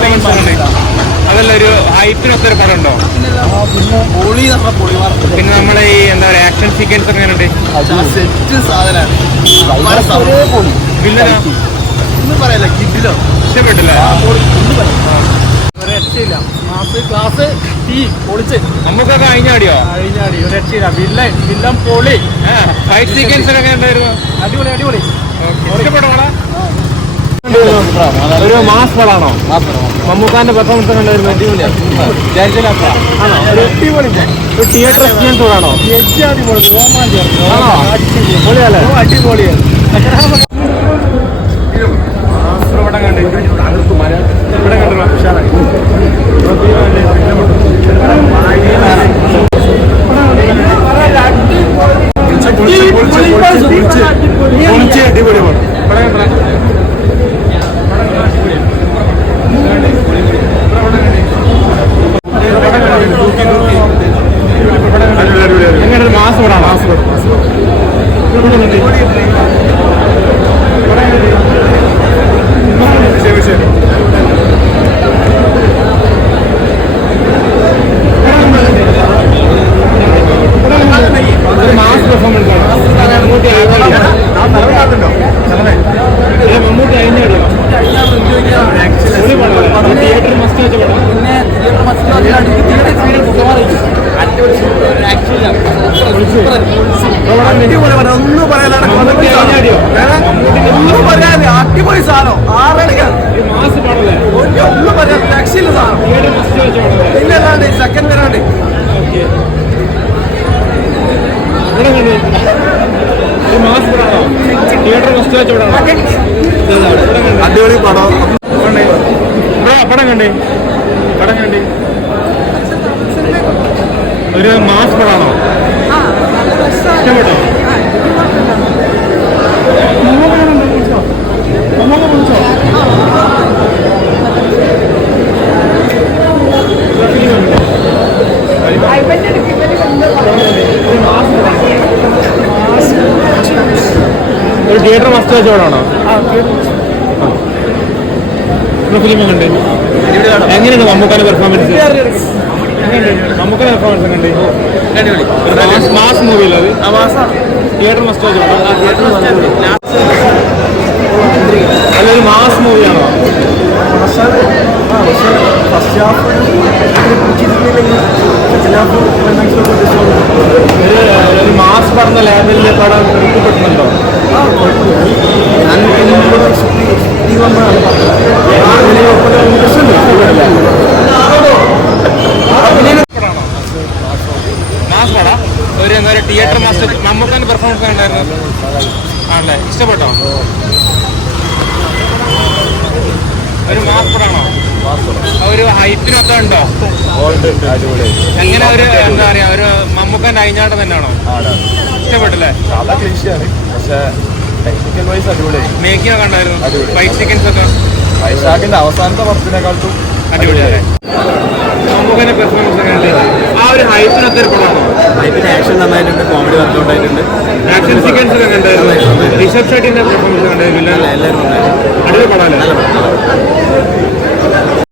Performance ആണ്. അതല്ല ഒരു ഹൈപ്പിനൊത്തൊരു പടം ഉണ്ടോ? പിന്നെ നമ്മളെ ഈ എന്താ പറയുക ആക്ഷൻ സീക്വൻസ് ഒക്കെ എങ്ങനെയുണ്ട്? വില്ലനോ ഇഷ്ടപ്പെട്ടില്ല. നമുക്കൊക്കെ കഴിഞ്ഞാടിയോ? വില്ലൻ പൊളി. ഫൈറ്റ് സീക്വൻസ് ഒക്കെ ഉണ്ടായിരുന്നു. അടിപൊളി അടിപൊളി. ഇഷ്ടപ്പെടോളാ? ഒരു മാസ് പടാണോ? മമ്മൂക്കാന്റെ പെർഫോമൻസ് ഉണ്ടായിരുന്നു. ആണോ? ഒരു തിയേറ്റർ എക്സ്പീരിയൻസ് കൂടാണോ? അടിപൊളിയല്ലേ? അടിപൊളിയാണ്. പടം കണ്ടു. ഇവിടെ കണ്ടു. അടിപൊളി പടം. എങ്ങനെ മാസം പടാണോ? മാസ് പെർഫോമൻസ് ആണ്. മമ്മൂട്ടി അഴിഞ്ഞാടിയോ? തിയേറ്റർ മസ്റ്റ് വെച്ച പടം. ഒന്നും പറയാനാണ്. അടിപൊളി സാധനം. മാസ് പടല്ലേ? ഒന്നും പറയാൻ രക്ഷയില്ല സാധനം. തിയേറ്റർ മസ്റ്റ് വെച്ച പടം. പിന്നെ വരാണ്ട് സെക്കൻഡ് വരാണ്ട്. മാസ് പടാണോ? തിയേറ്റർ മസ്റ്റ് വെച്ച പടാണോ? അടിപൊളി പടം. പടം കണ്ടേ? ഒരു മാസ് പടാണോ? ഇഷ്ടപ്പെട്ടോ? ഒരു തിയേറ്റർ മസ്റ്റ് വെച്ച പടാണോ? ഫിലിം കണ്ടേ? എങ്ങനെയുണ്ട് മമ്മൂക്കാന്റെ പെർഫോമൻസ്? മമ്മൂക്കാന്റെ പെർഫോമൻസ് എങ്ങനെയുണ്ട്? മാസ് മൂവിയല്ലേ അത്? തിയേറ്റർ മസ്റ്റ് വെച്ച പടം. അല്ലൊരു മാസ് മൂവിയാണോ? ഒരു മാസ് പറഞ്ഞ ലെവലിലെ പടം ഇഷ്ടപ്പെടുന്നുണ്ടോ? മാസ് പടാ? ഒരു എന്താ പറയുക തിയേറ്റർ മാസ്റ്റർ മമ്മൂക്കാന്റെ പെർഫോമൻസ് ഉണ്ടായിരുന്നു ആണല്ലേ? ഇഷ്ടപ്പെട്ടോ? ഒരു മാസ് പടാണോ? ഒരു ഹൈപ്പിനൊക്കെ ഉണ്ടോ? എങ്ങനെ ഒരു എന്താ പറയാ ഒരു മമ്മൂക്കാന്റെ അഴിഞ്ഞാട്ടം തന്നെയാണോ? ഇഷ്ടപ്പെട്ടില്ലേ? മേക്കിംഗ് ഒക്കെ ഉണ്ടായിരുന്നു. ഫൈറ്റ് സീക്വൻസ് ഒക്കെ വൈശാഖിന്റെ അവസാനത്തെ വർഷത്തിനെക്കാട്ടും അടിപൊളിയല്ലേ? മമ്മൂക്കാന്റെ പെർഫോമൻസ് ഒക്കെ ആ ഒരു ഹൈപ്പിനൊക്കെ ഒരു പടമാണോ? ഹൈപ്പിന് ആക്ഷൻ നന്നായിട്ടുണ്ട്, കോമഡി വർക്കൗട്ട് ആയിട്ടുണ്ട്, ആക്ഷൻ സീക്വൻസ് ഒക്കെ ഉണ്ടായിരുന്നു. ഋഷഭ് ഷെട്ടിന്റെ പെർഫോമൻസ് ഉണ്ടായിരുന്നില്ല? എല്ലാവരും അടിപൊളി പടമല്ലേ?